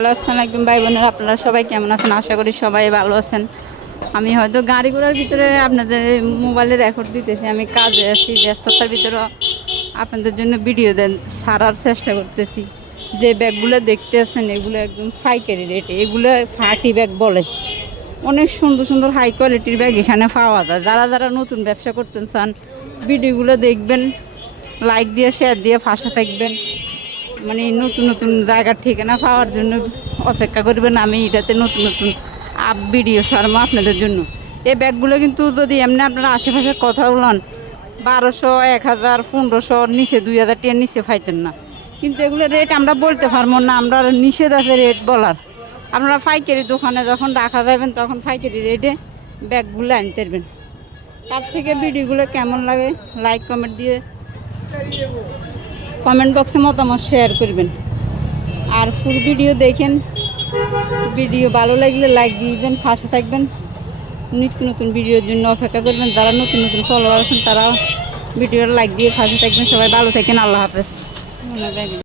আসসালামু আলাইকুম ভাই বোনেরা, আপনারা সবাই কেমন আছেন? আশা করি সবাই ভালো আছেন। আমি হয়তো গাড়ি ঘোড়ার ভিতরে আপনাদের মোবাইলে রেকর্ড দিতেছি, আমি কাজে আছি, ব্যস্ততার ভিতরে আপনাদের জন্য ভিডিও দেন ছাড়ার চেষ্টা করতেছি। যে ব্যাগগুলো দেখতে আছেন এগুলো একদম পাইকারি রেটে, এগুলো ফার্টি ব্যাগ বলে। অনেক সুন্দর সুন্দর হাই কোয়ালিটির ব্যাগ এখানে পাওয়া যায়। যারা যারা নতুন ব্যবসা করতে চান ভিডিওগুলো দেখবেন, লাইক দিয়ে শেয়ার দিয়ে পাশে থাকবেন। মানে নতুন নতুন জায়গার ঠিকানা পাওয়ার জন্য অপেক্ষা করবেন। আমি এটাতে নতুন নতুন ভিডিও ছাড়বো আপনাদের জন্য। এই ব্যাগগুলো কিন্তু যদি এমনি আপনারা আশেপাশের কথা বলেন 1200, 1000, 1500 নিচে 2000 টাকার নিচে পাইতেন না। কিন্তু এগুলো রেট আমরা বলতে পারবো না, আমরা নিষেধ আছে রেট বলার। আপনারা পাইকারি দোকানে যখন রাখা যাবেন তখন পাইকারি রেটে ব্যাগগুলো আনতে পারবেন। তার থেকে ভিডিওগুলো কেমন লাগে লাইক কমেন্ট দিয়ে কমেন্ট বক্সে মতামত শেয়ার করবেন। আর ফুল ভিডিও দেখেন, ভিডিও ভালো লাগলে লাইক দিবেন, পাশে থাকবেন। নিত্য নতুন ভিডিওর জন্য অপেক্ষা করবেন। যারা নতুন নতুন ফলোয়ার আছেন তারা ভিডিওর লাইক দিয়ে পাশে থাকবেন। সবাই ভালো থাকেন, আল্লাহ হাফেজ।